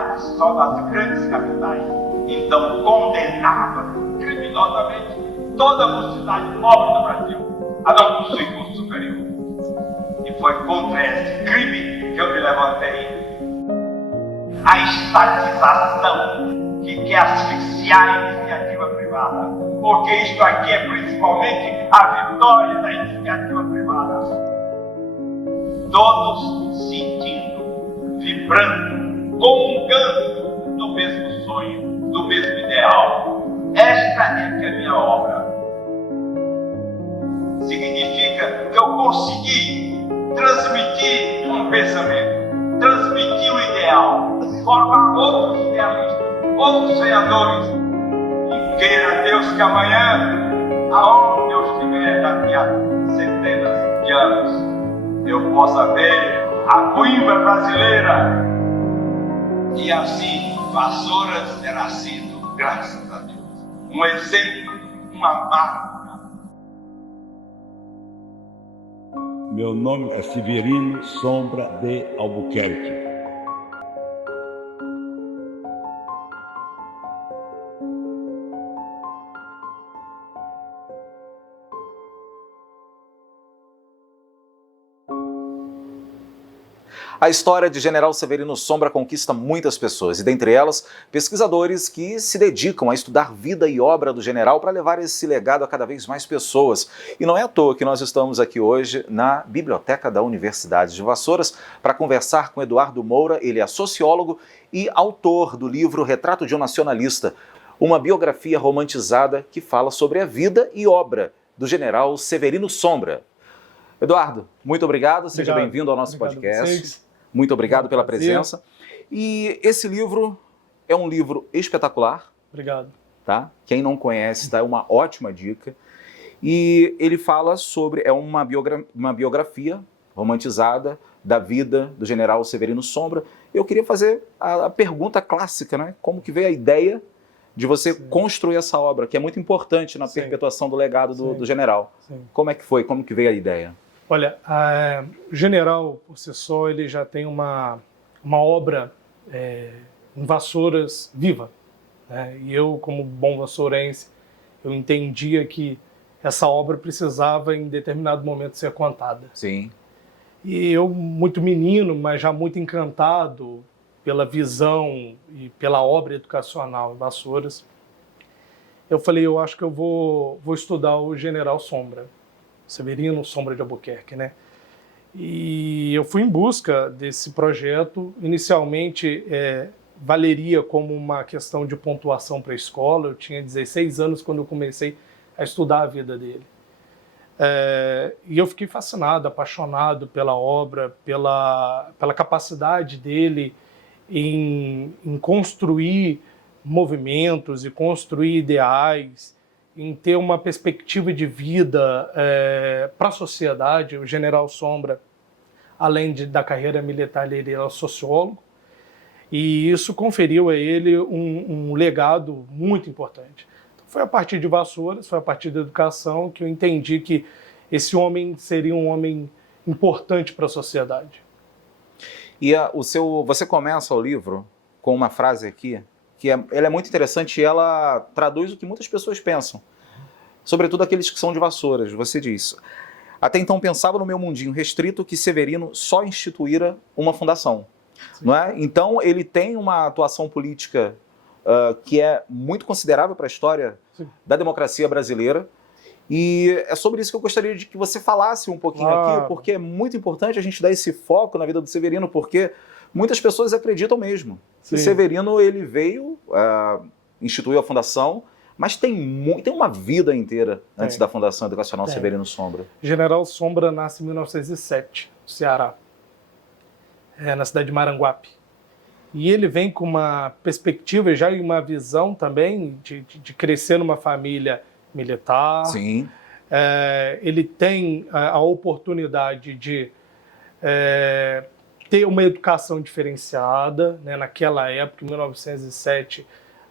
cidades, só nas grandes capitais. Então condenava criminosamente toda a mocidade pobre do Brasil a não possuir curso superior. E foi contra esse crime que eu me levantei. A estatização que quer asfixiar a iniciativa privada, porque isto aqui é principalmente a vitória da iniciativa privada. Todos sentindo, vibrando, comungando do mesmo sonho, do mesmo ideal. Esta é que é a minha obra. Significa que eu consegui transmitir um pensamento, transmitir um ideal, formar outros idealistas, outros sonhadores. E queira Deus que amanhã, aonde eu estiver daqui a centenas de anos, eu possa ver a Coimbra brasileira. E assim, Vassouras terá sido, graças a Deus, um exemplo, uma marca. Meu nome é Severino Sombra de Albuquerque. A história de General Severino Sombra conquista muitas pessoas, e dentre elas, pesquisadores que se dedicam a estudar vida e obra do general para levar esse legado a cada vez mais pessoas. E não é à toa que nós estamos aqui hoje na Biblioteca da Universidade de Vassouras para conversar com Eduardo Moura. Ele é sociólogo e autor do livro Retrato de um Nacionalista, uma biografia romantizada que fala sobre a vida e obra do general Severino Sombra. Eduardo, muito obrigado, seja bem-vindo ao nosso podcast. Muito obrigado pela presença. E esse livro é um livro espetacular. Obrigado. Tá? Quem não conhece, tá? É uma ótima dica. E ele fala sobre, é uma biografia romantizada da vida do general Severino Sombra. Eu queria fazer a pergunta clássica, né? Como que veio a ideia de você construir essa obra, que é muito importante na perpetuação do legado do general. Como é que foi? Como que veio a ideia? Olha, o general, por si só, ele já tem uma obra em Vassouras viva. Né? E eu, como bom vassourense, eu entendia que essa obra precisava, em determinado momento, ser contada. Sim. E eu, muito menino, mas já muito encantado pela visão e pela obra educacional em Vassouras, eu falei, eu acho que eu vou estudar o general Sombra. Severino Sombra de Albuquerque, né? E eu fui em busca desse projeto. Inicialmente, valeria como uma questão de pontuação para a escola. Eu tinha 16 anos quando eu comecei a estudar a vida dele. E eu fiquei fascinado, apaixonado pela obra, pela capacidade dele em construir movimentos e construir ideais, em ter uma perspectiva de vida para a sociedade. O general Sombra, além da carreira militar, ele era sociólogo, e isso conferiu a ele um legado muito importante. Então, foi a partir de Vassouras, foi a partir da educação que eu entendi que esse homem seria um homem importante para a sociedade. E você começa o livro com uma frase aqui, ela é muito interessante e ela traduz o que muitas pessoas pensam, sobretudo aqueles que são de Vassouras. Você diz: até então pensava no meu mundinho restrito que Severino só instituíra uma fundação. Não é? Então ele tem uma atuação política que é muito considerável para a história da democracia brasileira, e é sobre isso que eu gostaria de que você falasse um pouquinho aqui, porque é muito importante a gente dar esse foco na vida do Severino, porque muitas pessoas acreditam mesmo que Severino ele veio, instituiu a fundação, mas tem uma vida inteira antes da Fundação Educacional Severino Sombra. General Sombra nasce em 1907, no Ceará, na cidade de Maranguape. E ele vem com uma perspectiva já e uma visão também de crescer numa família militar. Sim. Ele tem a oportunidade de ter uma educação diferenciada, né? Naquela época, em 1907,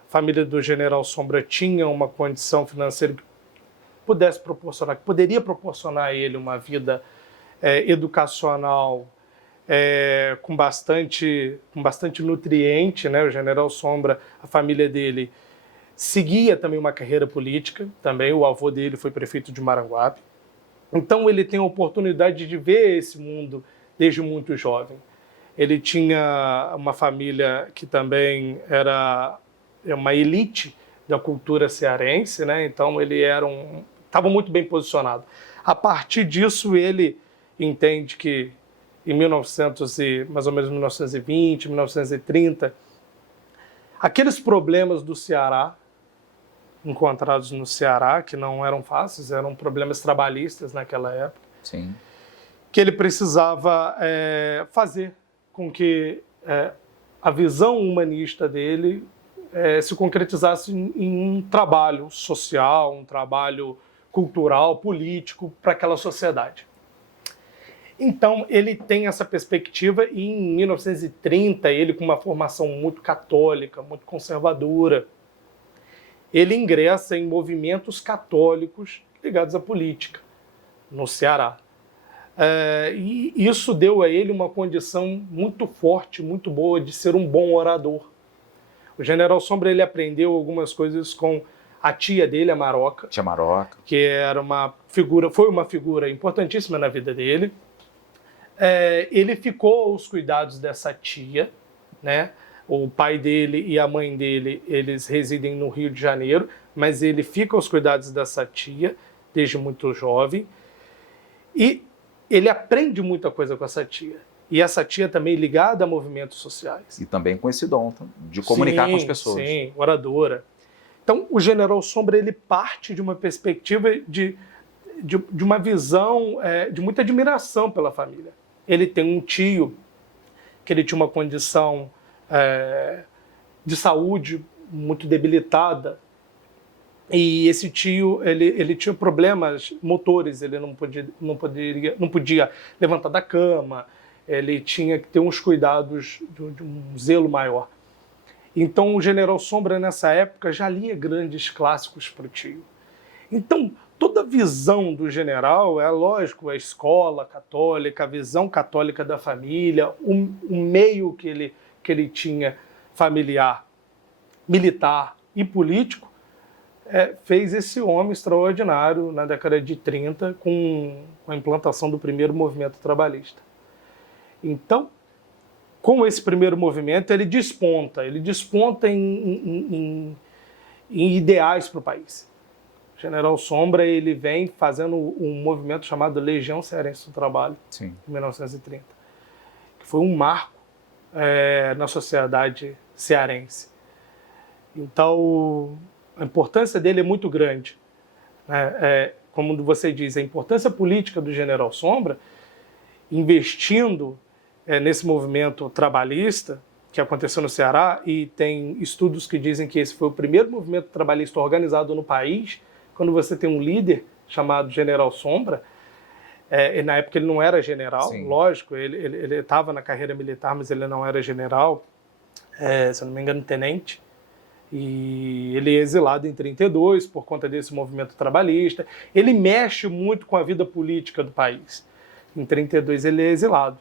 a família do general Sombra tinha uma condição financeira que poderia proporcionar a ele uma vida educacional com bastante nutriente, né? O General Sombra, a família dele seguia também uma carreira política, também o avô dele foi prefeito de Maranguape. Então ele tem a oportunidade de ver esse mundo desde muito jovem. Ele tinha uma família que também era uma elite da cultura cearense, né? Então ele estava muito bem posicionado. A partir disso ele entende que em mais ou menos 1920, 1930, aqueles problemas do Ceará, encontrados no Ceará, que não eram fáceis, eram problemas trabalhistas naquela época, Sim. que ele precisava fazer com que a visão humanista dele se concretizasse em um trabalho social, um trabalho cultural, político para aquela sociedade. Então, ele tem essa perspectiva e em 1930, ele com uma formação muito católica, muito conservadora, ele ingressa em movimentos católicos ligados à política no Ceará. E isso deu a ele uma condição muito forte, muito boa de ser um bom orador. O General Sombra ele aprendeu algumas coisas com a tia dele, a Maroca. Tia Maroca. Que foi uma figura importantíssima na vida dele. Ele ficou aos cuidados dessa tia, né? O pai dele e a mãe dele, eles residem no Rio de Janeiro, mas ele fica aos cuidados dessa tia desde muito jovem. E ele aprende muita coisa com essa tia. E essa tia também ligada a movimentos sociais. E também com esse dom de comunicar com as pessoas. Sim, oradora. Então, o General Sombra ele parte de uma perspectiva de uma visão de muita admiração pela família. Ele tem um tio que ele tinha uma condição de saúde muito debilitada. E esse tio, ele tinha problemas motores, ele não podia levantar da cama, ele tinha que ter uns cuidados de um zelo maior. Então o General Sombra, nessa época, já lia grandes clássicos para o tio. Então, toda a visão do general, lógico, a escola católica, a visão católica da família, o meio que ele tinha familiar, militar e político, fez esse homem extraordinário na década de 30 com a implantação do primeiro movimento trabalhista. Então, com esse primeiro movimento, ele desponta em ideais para o país. O General Sombra ele vem fazendo um movimento chamado Legião Cearense do Trabalho, Sim. em 1930, que foi um marco na sociedade cearense. Então, a importância dele é muito grande. Como você diz, a importância política do General Sombra, investindo nesse movimento trabalhista que aconteceu no Ceará, e tem estudos que dizem que esse foi o primeiro movimento trabalhista organizado no país, quando você tem um líder chamado General Sombra. E na época ele não era general, Sim. Lógico, ele estava na carreira militar, mas ele não era general, se eu não me engano, tenente. E ele é exilado em 32 por conta desse movimento trabalhista. Ele mexe muito com a vida política do país. Em 32 ele é exilado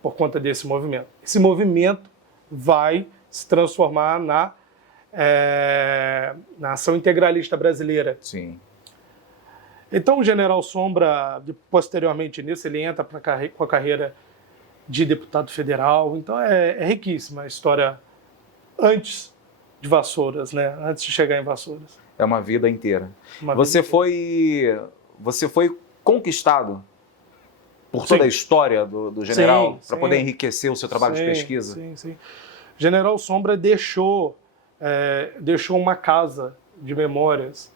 por conta desse movimento. Esse movimento vai se transformar na ação integralista brasileira. Sim. Então o General Sombra, posteriormente nisso, ele entra com a carreira de deputado federal. Então é riquíssima a história antes de Vassouras, né? Antes de chegar em Vassouras. É uma vida inteira. Você foi conquistado por toda a história do general, para poder enriquecer o seu trabalho de pesquisa? Sim. General Sombra deixou uma casa de memórias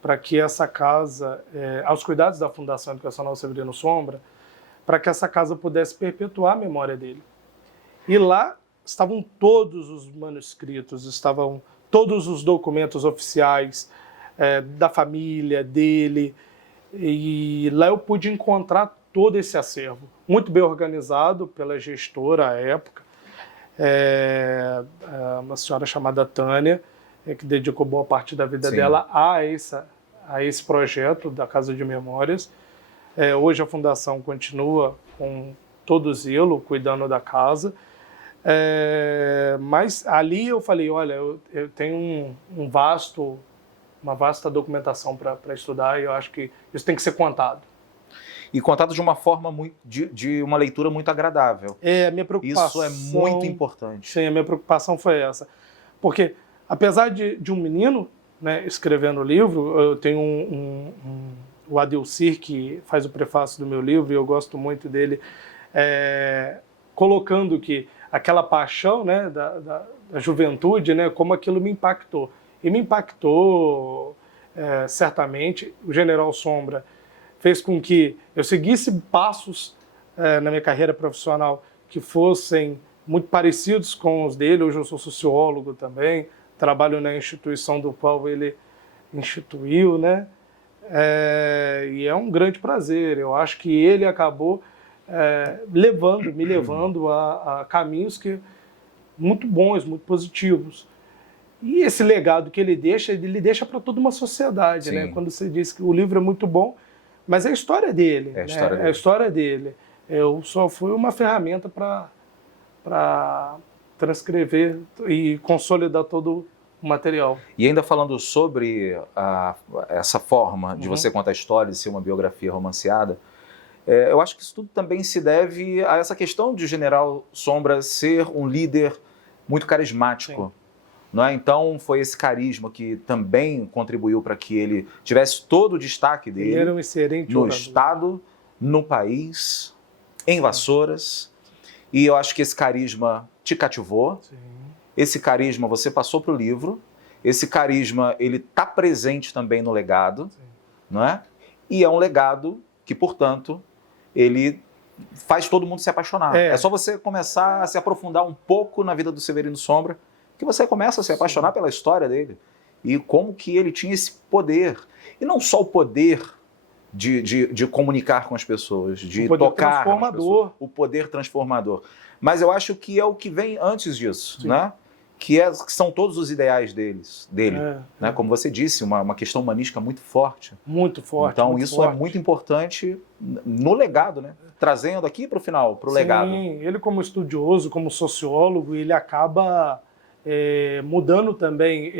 para que essa casa, aos cuidados da Fundação Educacional Severino Sombra, para que essa casa pudesse perpetuar a memória dele. E lá estavam todos os manuscritos, estavam todos os documentos oficiais da família dele, e lá eu pude encontrar todo esse acervo, muito bem organizado pela gestora à época, uma senhora chamada Tânia, que dedicou boa parte da vida dela a esse projeto da Casa de Memórias. Hoje a Fundação continua com todo zelo, cuidando da casa. Mas ali eu falei, olha, eu tenho uma vasta documentação para estudar e eu acho que isso tem que ser contado. E contado de uma forma de uma leitura muito agradável. A minha preocupação... Isso é muito importante. Sim, a minha preocupação foi essa. Porque, apesar de um menino, né, escrevendo o livro, eu tenho o Adilcir, que faz o prefácio do meu livro, e eu gosto muito dele, colocando que aquela paixão, né, da juventude, né, como aquilo me impactou. E me impactou, certamente. O General Sombra fez com que eu seguisse passos na minha carreira profissional que fossem muito parecidos com os dele. Hoje eu sou sociólogo também, trabalho na instituição do qual ele instituiu, né? E é um grande prazer. Eu acho que ele acabou me levando a caminhos muito bons, muito positivos. E esse legado que ele deixa para toda uma sociedade, né? Quando você diz que o livro é muito bom, mas é a história dele. É a história dele. Eu só fui uma ferramenta para transcrever e consolidar todo o material. E ainda falando sobre essa forma de você contar a história, de ser uma biografia romanceada, eu acho que isso tudo também se deve a essa questão de General Sombra ser um líder muito carismático. Não é? Então foi esse carisma que também contribuiu para que ele tivesse todo o destaque dele. Ele era um excelente no orador. Estado, no país, em Vassouras. E eu acho que esse carisma te cativou. Sim. Esse carisma você passou para o livro. Esse carisma ele está presente também no legado. Sim. Não é? E é um legado que, portanto, ele faz todo mundo se apaixonar. É só você começar a se aprofundar um pouco na vida do Severino Sombra que você começa a se apaixonar pela história dele e como que ele tinha esse poder. E não só o poder de comunicar com as pessoas, de tocar nas pessoas, o poder transformador. Mas eu acho que é o que vem antes disso, né? Que são todos os ideais dele. Né? Como você disse, uma questão humanística muito forte. Muito forte. Então muito isso forte. é muito importante no legado, né? Trazendo aqui para o final, para o legado. Sim, ele como estudioso, como sociólogo, ele acaba mudando também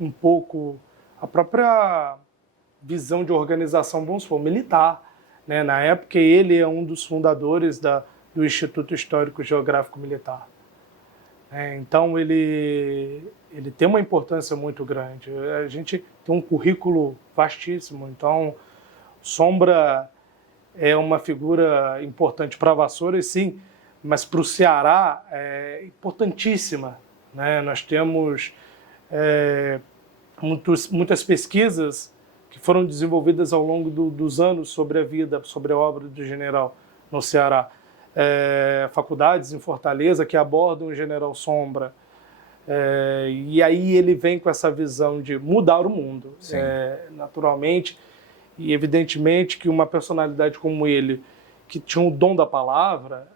um pouco a própria visão de organização, vamos supor, militar. Né? Na época, ele é um dos fundadores do Instituto Histórico Geográfico Militar. Então, ele tem uma importância muito grande. A gente tem um currículo vastíssimo. Então, Sombra é uma figura importante para Vassouras, sim, mas para o Ceará é importantíssima. Né? Nós temos muitas pesquisas que foram desenvolvidas ao longo dos anos sobre a vida, sobre a obra do general no Ceará. Faculdades em Fortaleza que abordam o General Sombra. E aí ele vem com essa visão de mudar o mundo, naturalmente. E evidentemente que uma personalidade como ele, que tinha o dom da palavra,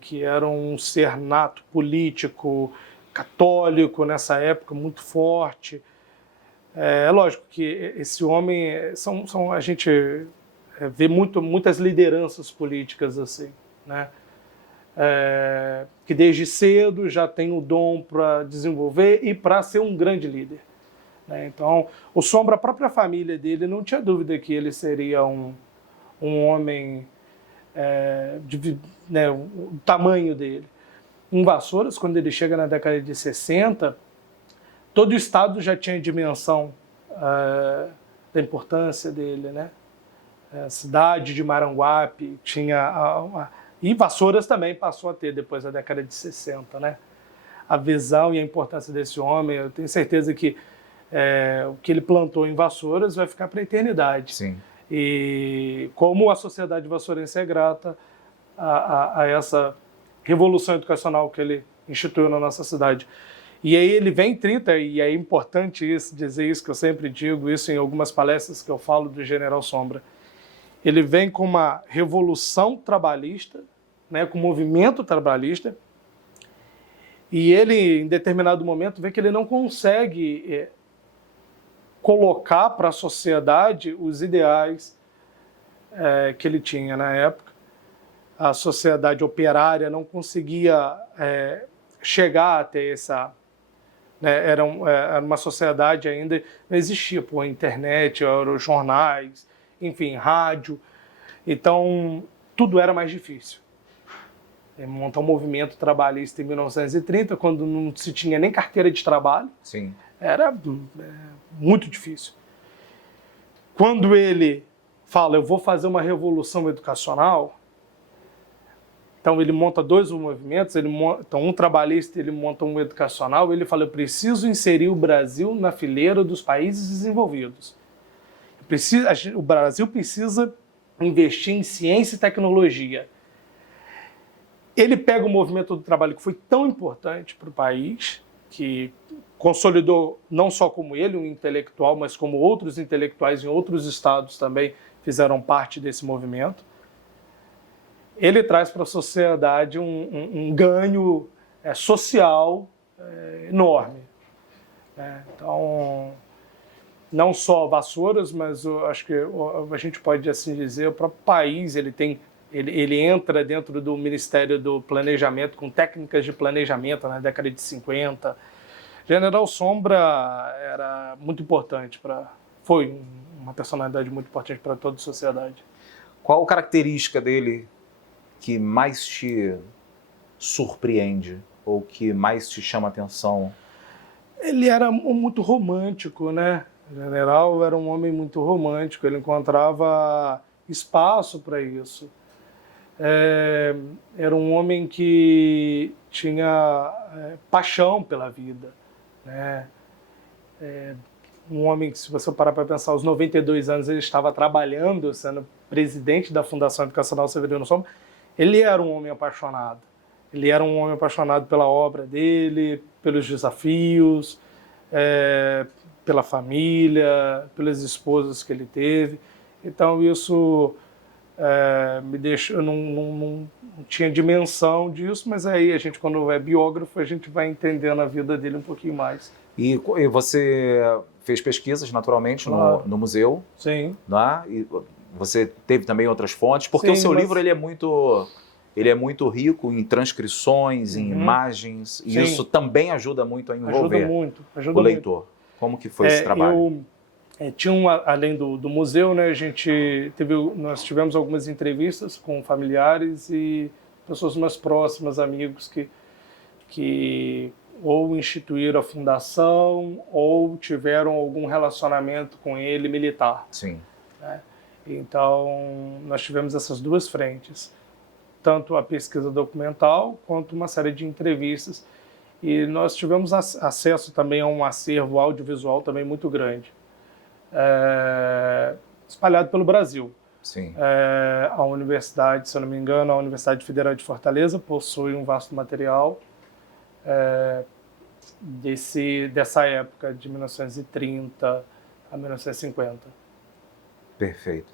que era um ser nato político, católico nessa época, muito forte. É lógico que esse homem, a gente vê muitas lideranças políticas assim, né? Que desde cedo já tem o dom para desenvolver e para ser um grande líder. Né? Então, o Sombra, a própria família dele, não tinha dúvida que ele seria um homem o tamanho dele. Em Vassouras, quando ele chega na década de 60, todo o estado já tinha dimensão da importância dele, né? A cidade de Maranguape tinha... E Vassouras também passou a ter, depois da década de 60, né? A visão e a importância desse homem, eu tenho certeza que o que ele plantou em Vassouras vai ficar para a eternidade. Sim. E como a sociedade vassourense é grata a essa revolução educacional que ele instituiu na nossa cidade. E aí ele vem em 30, e é importante dizer isso, que eu sempre digo isso em algumas palestras que eu falo do General Sombra. Ele vem com uma revolução trabalhista, né, com um movimento trabalhista, e ele, em determinado momento, vê que ele não consegue colocar para a sociedade os ideais que ele tinha na época. a sociedade operária não conseguia chegar até essa... Né, era uma sociedade ainda... Não existia internet, jornais, enfim, rádio. Então, tudo era mais difícil. Montar um movimento trabalhista em 1930, quando não se tinha nem carteira de trabalho, Sim. era muito difícil. Quando ele fala, eu vou fazer uma revolução educacional, então ele monta dois movimentos, então um trabalhista, ele monta um educacional, ele fala, eu preciso inserir o Brasil na fileira dos países desenvolvidos. O Brasil precisa investir em ciência e tecnologia. Ele pega o movimento do trabalho que foi tão importante para o país, que consolidou não só como ele, um intelectual, mas como outros intelectuais em outros estados também fizeram parte desse movimento. Ele traz para a sociedade um ganho social enorme. Então, não só Vassouras, mas eu acho que a gente pode assim dizer, o próprio país ele entra dentro do Ministério do Planejamento com técnicas de planejamento na década de 50. General Sombra era muito importante foi uma personalidade muito importante para toda a sociedade. Qual característica dele que mais te surpreende ou que mais te chama a atenção? Ele era muito romântico, né? O general era um homem muito romântico, ele encontrava espaço para isso. Era um homem que tinha paixão pela vida, né? Um homem que, se você parar para pensar, aos 92 anos ele estava trabalhando, sendo presidente da Fundação Educacional Severino Sombra. Ele era um homem apaixonado. Ele era um homem apaixonado pela obra dele, pelos desafios, pela família, pelas esposas que ele teve. Então isso me deixou, eu não tinha dimensão disso, mas aí a gente, quando é biógrafo, a gente vai entendendo a vida dele um pouquinho mais. E você fez pesquisas, naturalmente, no museu. Sim. Né? E você teve também outras fontes, porque Sim, o seu livro ele é muito rico em transcrições, em imagens, e Sim. isso também ajuda muito a envolver ajuda o leitor. Muito. Como que foi esse trabalho? Além do museu, né, nós tivemos algumas entrevistas com familiares e pessoas mais próximas, amigos que ou instituíram a fundação ou tiveram algum relacionamento com ele militar. Sim. Né? Então, nós tivemos essas duas frentes, tanto a pesquisa documental quanto uma série de entrevistas. E nós tivemos acesso também a um acervo audiovisual também muito grande, espalhado pelo Brasil. Sim. A universidade, se eu não me engano, a Universidade Federal de Fortaleza possui um vasto material dessa época, de 1930 a 1950. Perfeito.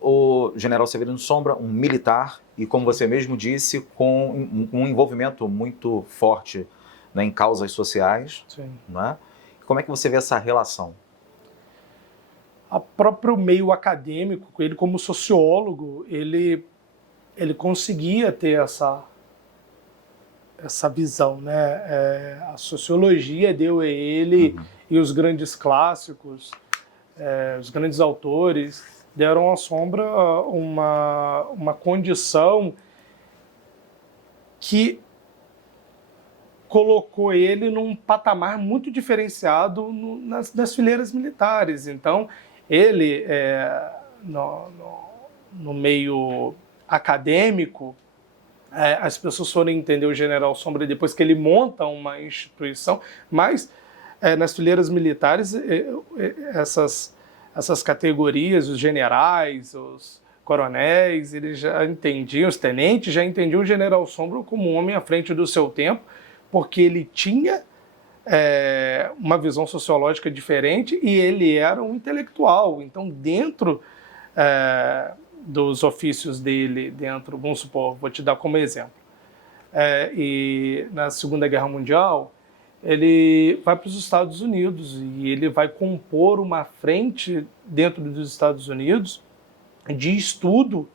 O general Severino Sombra, um militar, e como você mesmo disse, com um envolvimento muito forte, né, em causas sociais. Sim. Né? Como é que você vê essa relação? O próprio meio acadêmico, ele como sociólogo, ele conseguia ter essa visão, né? A sociologia deu a ele, e os grandes clássicos, os grandes autores, deram à Sombra uma condição que colocou ele num patamar muito diferenciado nas fileiras militares. Então, ele, no meio acadêmico, as pessoas foram entender o general Sombra depois que ele monta uma instituição, mas nas fileiras militares, essas categorias, os generais, os coronéis, eles já entendiam, os tenentes já entendiam o general Sombra como um homem à frente do seu tempo, porque ele tinha uma visão sociológica diferente e ele era um intelectual. Então, dentro dos ofícios dele, vamos supor, vou te dar como exemplo, e na Segunda Guerra Mundial, ele vai para os Estados Unidos e ele vai compor uma frente dentro dos Estados Unidos de estudo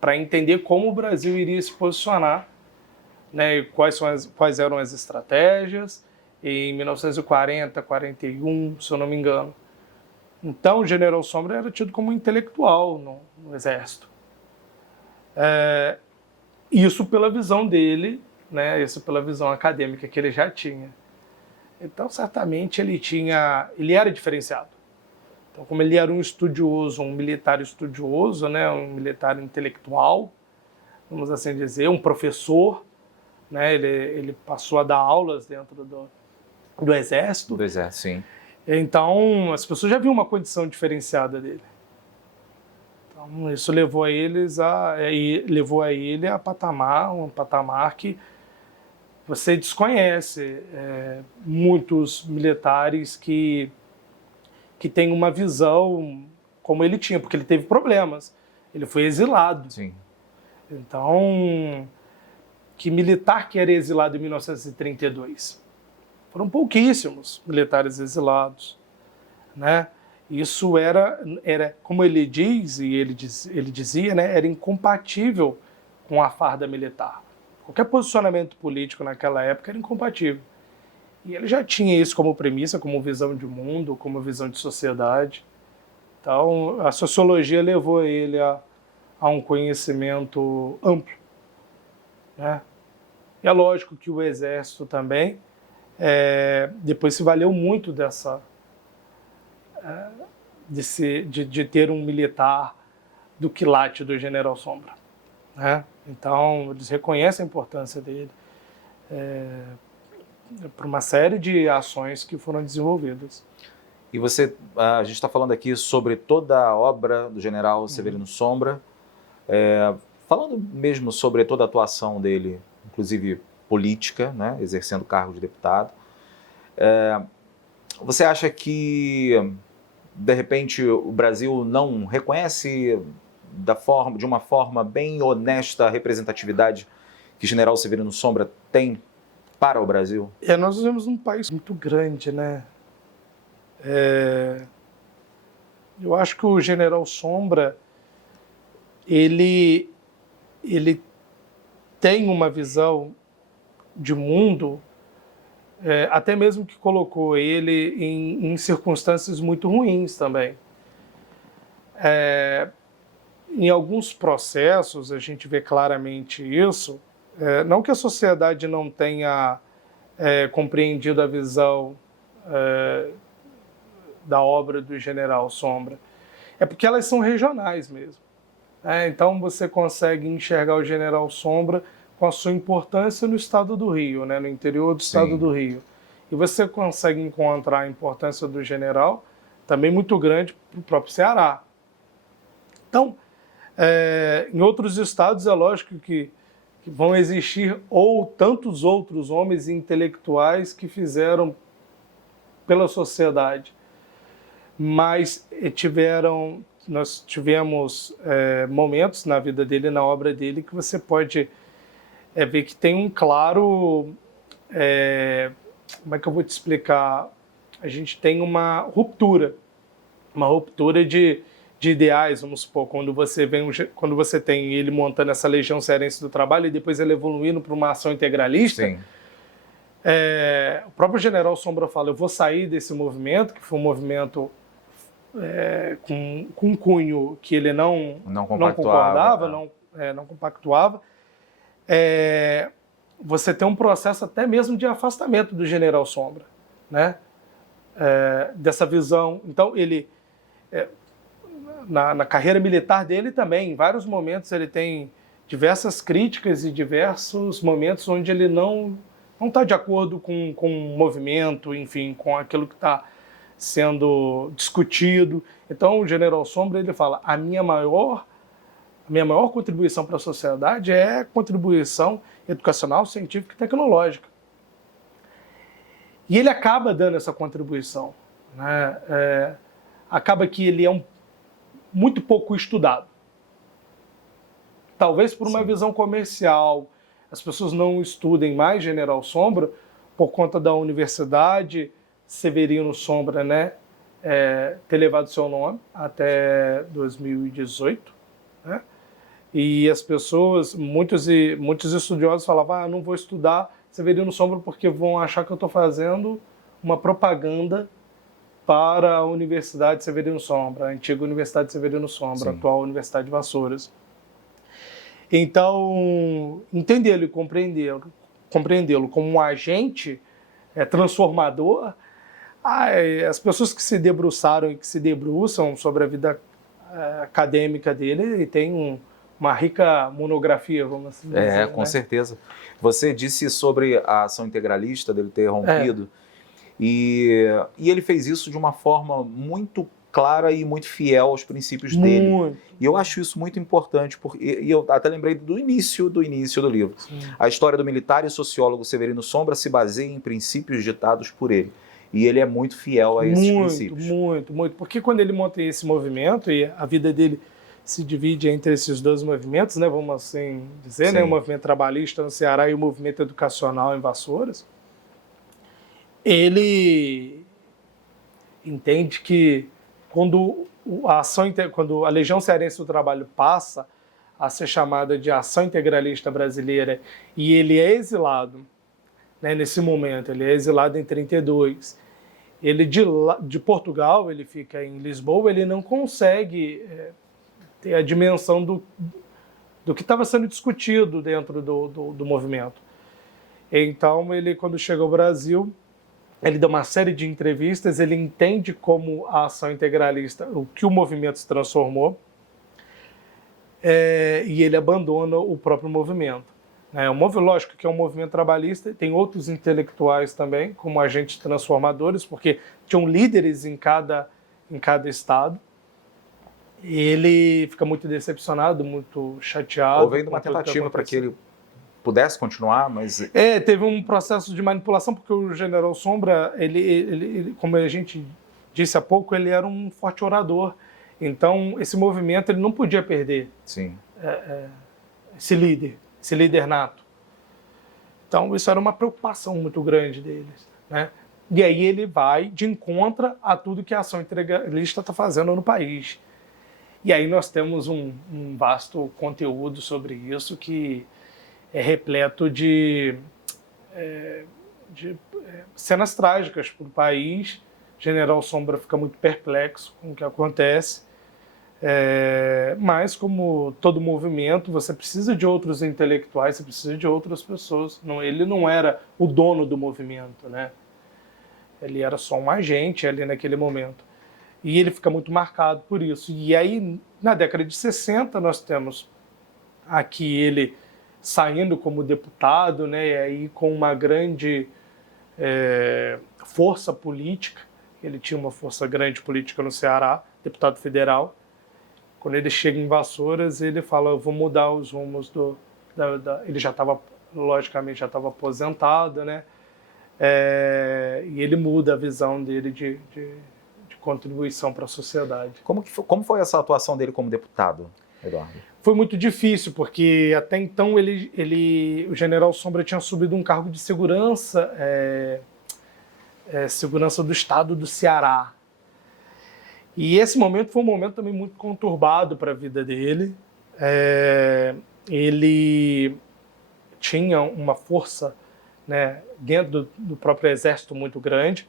para entender como o Brasil iria se posicionar, né, e quais eram as estratégias, em 1940, 41, se eu não me engano. Então, o General Sombra era tido como um intelectual no Exército. Isso pela visão dele, né, isso pela visão acadêmica que ele já tinha. Então, certamente, ele era diferenciado. Então, como ele era um estudioso, um militar estudioso, né, um militar intelectual, vamos assim dizer, um professor, né, ele passou a dar aulas dentro do Exército. Do Exército, sim. Então, as pessoas já viam uma condição diferenciada dele. Então, isso levou a ele a um patamar que você desconhece. Muitos militares que têm uma visão como ele tinha, porque ele teve problemas. Ele foi exilado. Sim. Então, que militar que era exilado em 1932? Foram pouquíssimos militares exilados, né? Isso era como ele diz, e ele dizia, né, era incompatível com a farda militar. Qualquer posicionamento político naquela época era incompatível. E ele já tinha isso como premissa, como visão de mundo, como visão de sociedade. Então, a sociologia levou ele a um conhecimento amplo, né? E é lógico que o Exército também depois se valeu muito de ter um militar do quilate do General Sombra, né? Então, eles reconhecem a importância dele por uma série de ações que foram desenvolvidas. E a gente está falando aqui sobre toda a obra do General Severino Sombra, falando mesmo sobre toda a atuação dele, inclusive política, né, exercendo o cargo de deputado. Você acha que, de repente, o Brasil não reconhece de uma forma bem honesta a representatividade que General Severino Sombra tem para o Brasil? Nós vivemos num país muito grande, né? Eu acho que o General Sombra, ele tem uma visão de mundo, até mesmo que colocou ele em circunstâncias muito ruins também. Em alguns processos, a gente vê claramente isso, não que a sociedade não tenha compreendido a visão da obra do General Sombra, é porque elas são regionais mesmo. Então você consegue enxergar o General Sombra com a sua importância no estado do Rio, né, no interior do estado Sim. do Rio. E você consegue encontrar a importância do general também muito grande para o próprio Ceará. Então, em outros estados é lógico que vão existir tantos outros homens intelectuais que fizeram pela sociedade. Mas nós tivemos momentos na vida dele, na obra dele, que você pode ver que tem um claro... como é que eu vou te explicar? A gente tem uma ruptura de ideais, vamos supor, quando você tem ele montando essa Legião Cearense do Trabalho e depois ele evoluindo para uma ação integralista. Sim. O próprio General Sombra fala, eu vou sair desse movimento, que foi um movimento com um cunho que ele não concordava, não compactuava. Você tem um processo até mesmo de afastamento do General Sombra, né? Dessa visão. Então, ele, na carreira militar dele também, em vários momentos ele tem diversas críticas e diversos momentos onde ele não está de acordo com o movimento, enfim, com aquilo que está sendo discutido. Então, o General Sombra, ele fala, a minha maior contribuição para a sociedade é a contribuição educacional, científica e tecnológica. E ele acaba dando essa contribuição, né? Acaba que ele é muito pouco estudado. Talvez por uma visão comercial, as pessoas não estudem mais General Sombra por conta da Universidade Severino Sombra, né, ter levado seu nome até 2018. né? E as pessoas, muitos estudiosos falavam, não vou estudar Severino Sombra porque vão achar que eu estou fazendo uma propaganda para a Universidade Severino Sombra, a antiga Universidade Severino Sombra, a atual Universidade de Vassouras. Então, entendê-lo e compreendê-lo como um agente transformador, as pessoas que se debruçaram e que se debruçam sobre a vida acadêmica dele, ele tem uma rica monografia, vamos assim dizer. Com certeza. Você disse sobre a ação integralista, dele ter rompido, e ele fez isso de uma forma muito clara e muito fiel aos princípios dele. E eu acho isso muito importante, e eu até lembrei do início do livro. Sim. A história do militar e sociólogo Severino Sombra se baseia em princípios ditados por ele. E ele é muito fiel a esses princípios. Muito. Porque quando ele monta esse movimento, e a vida dele se divide entre esses dois movimentos, né, vamos assim dizer, né, o movimento trabalhista no Ceará e o movimento educacional em Vassouras, ele entende que quando a Legião Cearense do Trabalho passa a ser chamada de Ação Integralista Brasileira e ele é exilado, né, nesse momento, ele é exilado em 32, ele de Portugal, ele fica em Lisboa, ele não consegue ter a dimensão do que estava sendo discutido dentro do movimento. Então, ele, quando chega ao Brasil, ele dá uma série de entrevistas, ele entende como a ação integralista, o que o movimento se transformou, e ele abandona o próprio movimento. Lógico que é um movimento trabalhista, tem outros intelectuais também, como agentes transformadores, porque tinham líderes em cada estado. E ele fica muito decepcionado, muito chateado. Houve ainda uma tentativa para que ele pudesse continuar, mas... Teve um processo de manipulação, porque o general Sombra, ele, como a gente disse há pouco, ele era um forte orador. Então, esse movimento ele não podia perder. Sim. Esse líder nato. Então, isso era uma preocupação muito grande deles, né? E aí ele vai de encontro a tudo que a ação integralista está fazendo no país. E aí nós temos um vasto conteúdo sobre isso que é repleto de cenas trágicas para o país. O general Sombra fica muito perplexo com o que acontece. Mas, como todo movimento, você precisa de outros intelectuais, você precisa de outras pessoas. Ele não era o dono do movimento, né? Ele era só um agente ali naquele momento. E ele fica muito marcado por isso. E aí, na década de 60, nós temos aqui ele saindo como deputado, né? E aí com uma grande força política. Ele tinha uma força grande política no Ceará, deputado federal. Quando ele chega em Vassouras, ele fala, eu vou mudar os rumos ele já estava, logicamente, já estava aposentado, né? E ele muda a visão dele de contribuição para a sociedade. Como foi essa atuação dele como deputado, Eduardo? Foi muito difícil, porque até então o general Sombra tinha subido um cargo de segurança, segurança do estado do Ceará. E esse momento foi um momento também muito conturbado para a vida dele. Ele tinha uma força, né, dentro do próprio exército muito grande.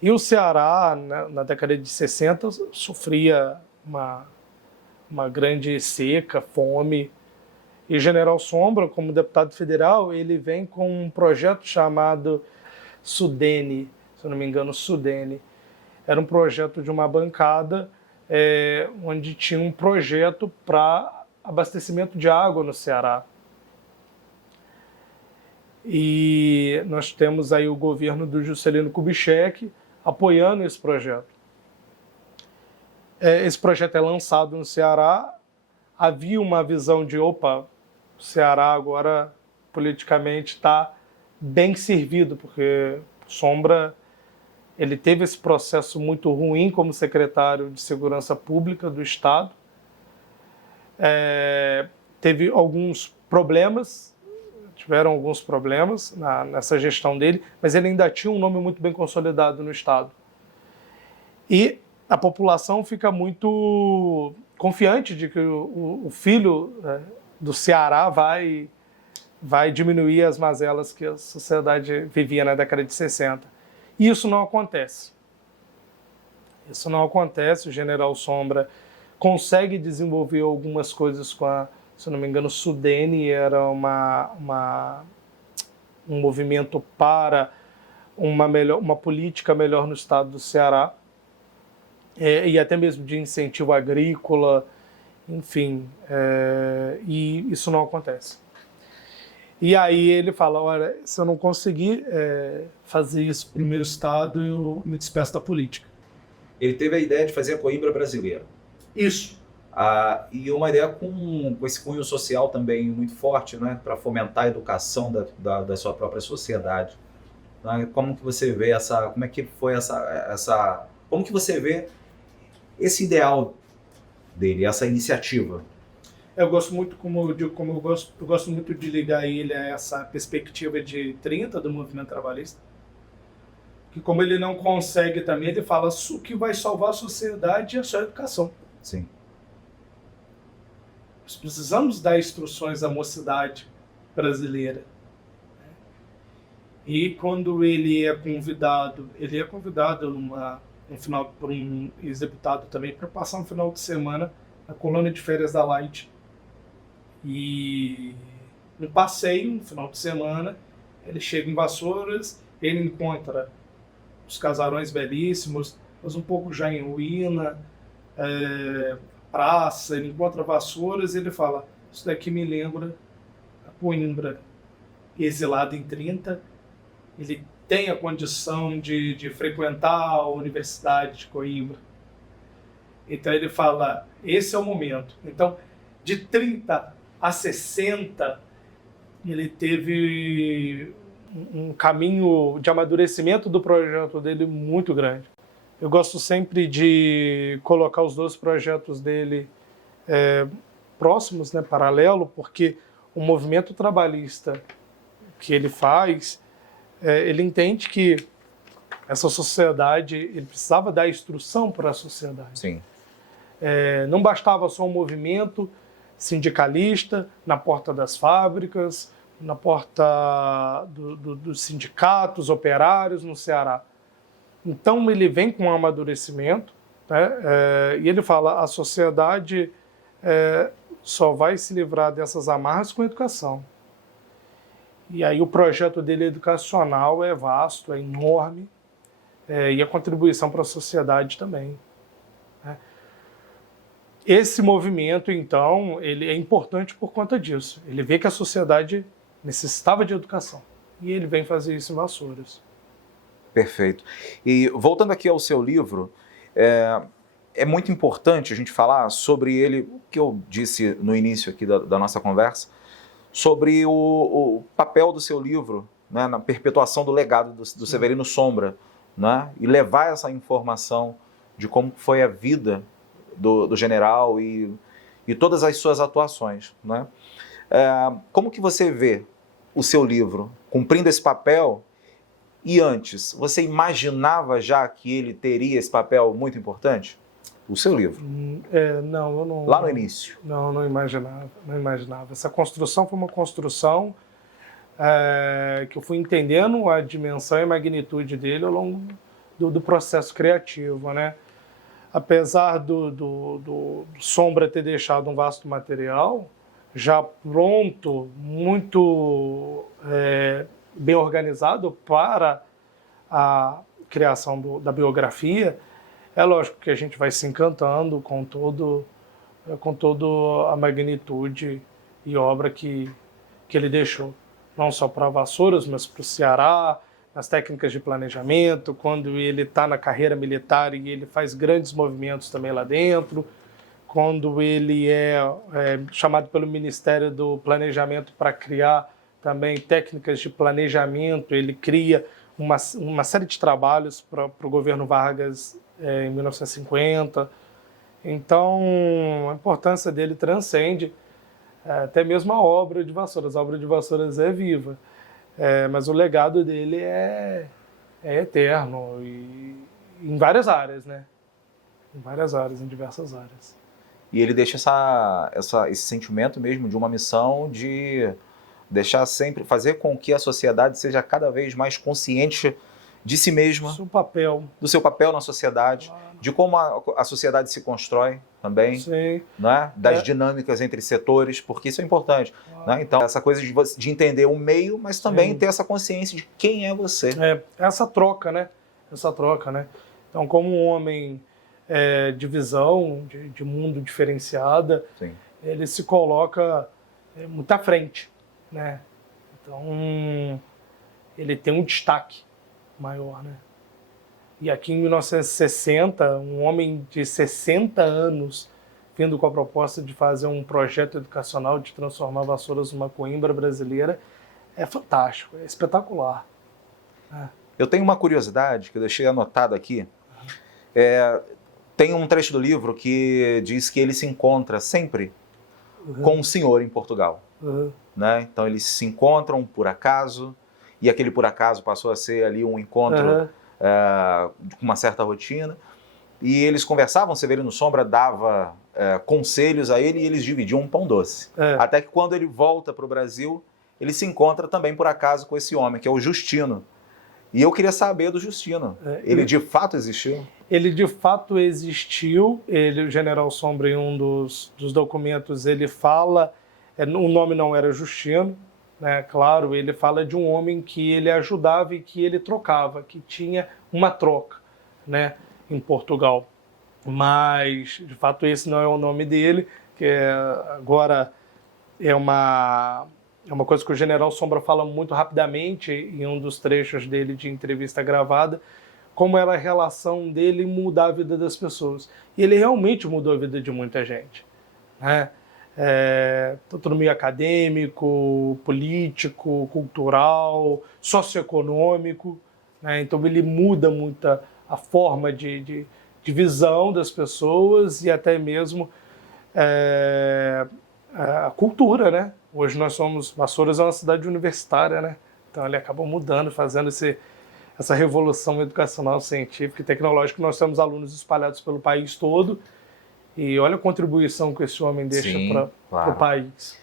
E o Ceará, na década de 60, sofria uma grande seca, fome. E o general Sombra, como deputado federal, ele vem com um projeto chamado Sudene, se eu não me engano, Sudene. Era um projeto de uma bancada onde tinha um projeto para abastecimento de água no Ceará. E nós temos aí o governo do Juscelino Kubitschek apoiando esse projeto. Esse projeto é lançado no Ceará. Havia uma visão de, o Ceará agora politicamente está bem servido, porque Sombra ele teve esse processo muito ruim como secretário de Segurança Pública do Estado. Teve alguns problemas, tiveram alguns problemas nessa gestão dele, mas ele ainda tinha um nome muito bem consolidado no Estado. E a população fica muito confiante de que o filho do Ceará vai diminuir as mazelas que a sociedade vivia na década de 60. E isso não acontece. Isso não acontece. O general Sombra consegue desenvolver algumas coisas com a, se eu não me engano, Sudene era um movimento para uma política melhor no estado do Ceará, e até mesmo de incentivo agrícola, enfim, e isso não acontece. E aí ele fala, olha, se eu não conseguir fazer isso para o meu estado, eu me despeço da política. Ele teve a ideia de fazer a Coimbra brasileira. Isso. E uma ideia com esse cunho social também muito forte, né, para fomentar a educação da sua própria sociedade. Como que você vê como é que foi como que você vê esse ideal dele, essa iniciativa? Eu gosto muito, eu gosto muito de ligar ele a essa perspectiva de 30 do movimento trabalhista, que como ele não consegue também, ele fala o que vai salvar a sociedade é a sua educação. Sim. Nós precisamos dar instruções à mocidade brasileira. E quando ele é convidado por um ex-deputado também para passar um final de semana na colônia de férias da Light. E no passeio, no final de semana, ele chega em Vassouras, ele encontra os casarões belíssimos, mas um pouco já em ruína, praça, ele encontra Vassouras e ele fala, isso daqui me lembra a Coimbra, exilado em 30, ele tem a condição de frequentar a Universidade de Coimbra. Então ele fala, esse é o momento. Então, de 30 a 60, ele teve um caminho de amadurecimento do projeto dele muito grande. Eu gosto sempre de colocar os dois projetos dele próximos, né, paralelo, porque o movimento trabalhista que ele faz, ele entende que essa sociedade, ele precisava dar instrução para a sociedade. Sim. Não bastava só um movimento sindicalista na porta das fábricas, na porta dos sindicatos operários no Ceará. Então ele vem com um amadurecimento, né? E ele fala, a sociedade só vai se livrar dessas amarras com educação. E aí o projeto dele educacional é vasto, é enorme, e a contribuição para a sociedade também. Né? Esse movimento, então, ele é importante por conta disso. Ele vê que a sociedade necessitava de educação. E ele vem fazer isso em Vassouras. Perfeito. E voltando aqui ao seu livro, é muito importante a gente falar sobre ele, o que eu disse no início aqui da nossa conversa, sobre o papel do seu livro, né, na perpetuação do legado do Severino Sombra, né, e levar essa informação de como foi a vida do general e todas as suas atuações. Né? Como que você vê o seu livro cumprindo esse papel? E antes, você imaginava já que ele teria esse papel muito importante? O seu livro? Não, eu não... Lá no início? Não imaginava. Essa construção foi uma construção que eu fui entendendo a dimensão e a magnitude dele ao longo do processo criativo, né? Apesar do Sombra ter deixado um vasto material, já pronto, muito bem organizado para a criação da biografia, é lógico que a gente vai se encantando com toda a magnitude e obra que ele deixou, não só para Vassouras, mas para o Ceará, nas técnicas de planejamento, quando ele está na carreira militar e ele faz grandes movimentos também lá dentro, quando ele é chamado pelo Ministério do Planejamento para criar também técnicas de planejamento, ele cria uma série de trabalhos para o governo Vargas em 1950. Então, a importância dele transcende até mesmo a obra de Vassouras. A obra de Vassouras é viva, mas o legado dele é eterno e em várias áreas, né? Em várias áreas, em diversas áreas. E ele deixa esse sentimento mesmo de uma missão de deixar sempre, fazer com que a sociedade seja cada vez mais consciente de si mesma, Seu papel. do seu papel na sociedade, de como a sociedade se constrói também, Sim. né? Das dinâmicas entre setores, porque isso é importante. Né? Então, essa coisa de entender o meio, mas também Sim. ter essa consciência de quem é você. Essa troca, né? Então, como um homem de visão, de mundo diferenciada, Sim. ele se coloca muito à frente, né? Então, ele tem um destaque maior, né? E aqui em 1960, um homem de 60 anos vindo com a proposta de fazer um projeto educacional de transformar Vassouras numa Coimbra brasileira, é fantástico, é espetacular. Eu tenho uma curiosidade que eu deixei anotado aqui. Tem um trecho do livro que diz que ele se encontra sempre com um senhor em Portugal. Né? Então eles se encontram por acaso, e aquele por acaso passou a ser ali um encontro com uma certa rotina. E eles conversavam, Severino Sombra dava conselhos a ele e eles dividiam um pão doce. Até que quando ele volta para o Brasil, ele se encontra também por acaso com esse homem, que é o Justino. E eu queria saber do Justino. Ele de fato existiu? Ele de fato existiu. O General Sombra, em um dos documentos, ele fala, o nome não era Justino, né? Claro, ele fala de um homem que ele ajudava e que ele trocava, que tinha uma troca, né, em Portugal. Mas, de fato, esse não é o nome dele, que agora é uma coisa que o General Sombra fala muito rapidamente em um dos trechos dele de entrevista gravada, como era a relação dele mudar a vida das pessoas. E ele realmente mudou a vida de muita gente, né? Tanto no meio acadêmico, político, cultural, socioeconômico, né? Então ele muda muito a forma de visão das pessoas e até mesmo a cultura, né? Hoje Vassouras é uma cidade universitária, né? Então ele acabou mudando, fazendo essa revolução educacional, científica e tecnológica. Nós temos alunos espalhados pelo país todo. E olha a contribuição que esse homem deixa para o país.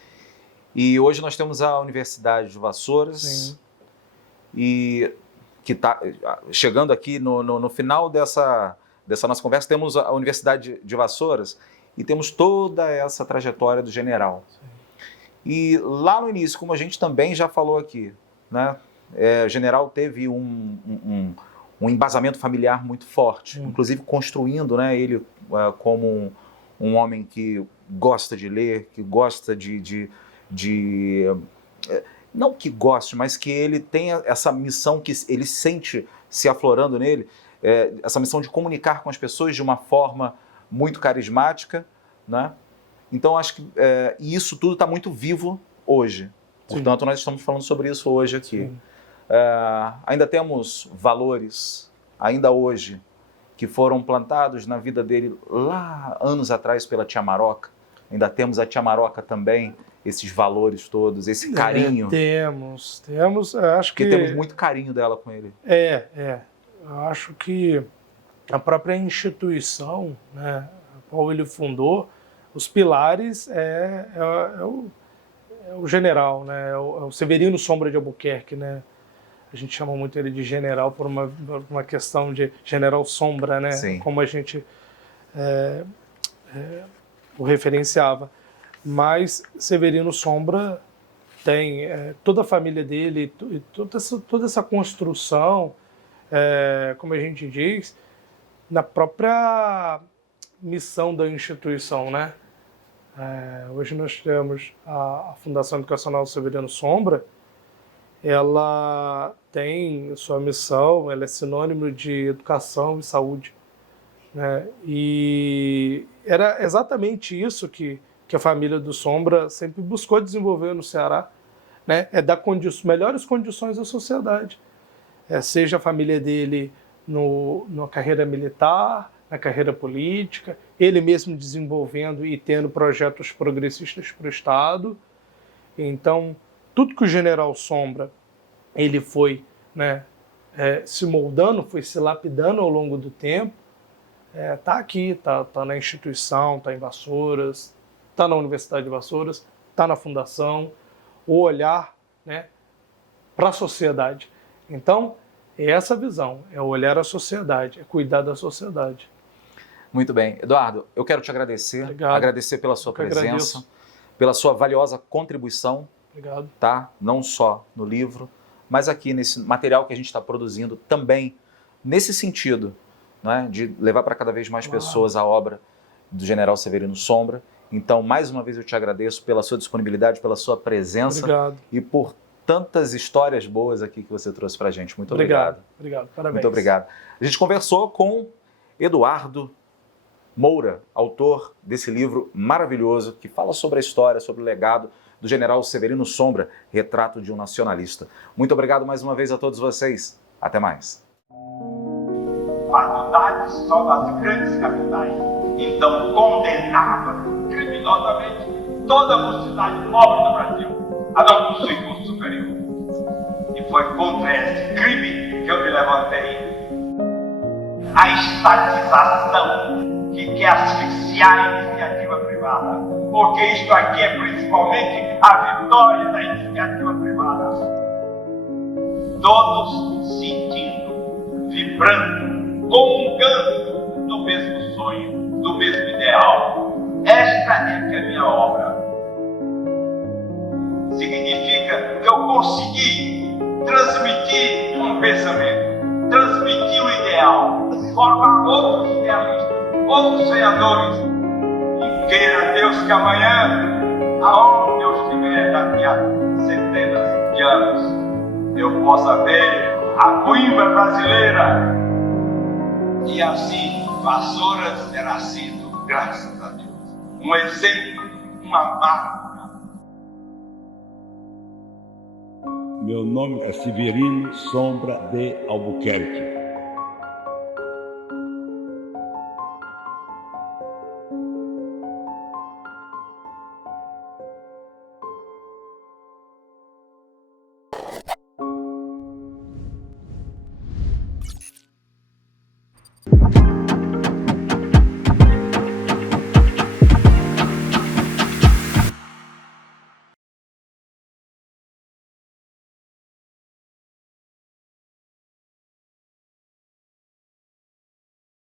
E hoje nós temos a Universidade de Vassouras. Sim. E que está chegando aqui no final dessa nossa conversa, temos a Universidade de Vassouras e temos toda essa trajetória do general. Sim. E lá no início, como a gente também já falou aqui, né, o general teve um embasamento familiar muito forte, inclusive construindo, né, ele como um homem que gosta de ler, que gosta não que goste, mas que ele tenha essa missão que ele sente se aflorando nele, essa missão de comunicar com as pessoas de uma forma muito carismática, né? Então acho que e isso tudo está muito vivo hoje. Portanto, nós estamos falando sobre isso hoje aqui. Ainda temos valores, ainda hoje, que foram plantados na vida dele lá anos atrás pela tia Maroca. Ainda temos a tia Maroca também, esses valores todos, esse carinho. Temos. Acho que temos muito carinho dela com ele. Eu acho que a própria instituição, né, a qual ele fundou, os pilares é o general, né, é o Severino Sombra de Albuquerque, né? A gente chama muito ele de general por uma questão de general sombra, né? Sim. Como a gente o referenciava. Mas Severino Sombra tem toda a família dele, toda essa construção, como a gente diz, na própria missão da instituição, né? Hoje nós temos a Fundação Educacional Severino Sombra. Ela tem sua missão, ela é sinônimo de educação e saúde, né? E era exatamente isso que a família do Sombra sempre buscou desenvolver no Ceará, né? Dar melhores condições à sociedade, seja a família dele na carreira militar, na carreira política, ele mesmo desenvolvendo e tendo projetos progressistas para o Estado. Então, tudo que o general Sombra ele foi, né, se moldando, foi se lapidando ao longo do tempo, Tá aqui, tá na instituição, tá em Vassouras, tá na Universidade de Vassouras, tá na fundação, o olhar, né, para a sociedade. Então, é essa visão, é olhar a sociedade, é cuidar da sociedade. Muito bem. Eduardo, eu quero te agradecer, Obrigado. agradecer pela sua presença, pela sua valiosa contribuição, Obrigado. tá? Não só no livro, mas aqui nesse material que a gente está produzindo também, nesse sentido, né, de levar para cada vez mais pessoas a obra do General Severino Sombra. Então, mais uma vez eu te agradeço pela sua disponibilidade, pela sua presença. Obrigado. E por tantas histórias boas aqui que você trouxe para a gente. Muito obrigado. Obrigado, parabéns. Muito obrigado. A gente conversou com Eduardo Moura, autor desse livro maravilhoso que fala sobre a história, sobre o legado do General Severino Sombra, Retrato de um Nacionalista. Muito obrigado mais uma vez a todos vocês. Até mais. Faculdades só das grandes capitais. Então condenava criminosamente toda a mocidade pobre do Brasil a não possuir curso superior. E foi contra esse crime que eu me levantei. A estatização que quer asfixiar a iniciativa privada. Porque isto aqui é principalmente a vitória da iniciativa privada. Todos sentindo, vibrando, comungando do mesmo sonho, do mesmo ideal. Esta é que é a minha obra. Significa que eu consegui transmitir um pensamento, transmitir o ideal, formar outros idealistas, outros sonhadores. E queira Deus que amanhã, aonde eu estiver daqui a centenas de anos, eu possa ver a Coimbra brasileira. E assim, Vassouras terá sido, graças a Deus, um exemplo, uma marca. Meu nome é Severino Sombra de Albuquerque.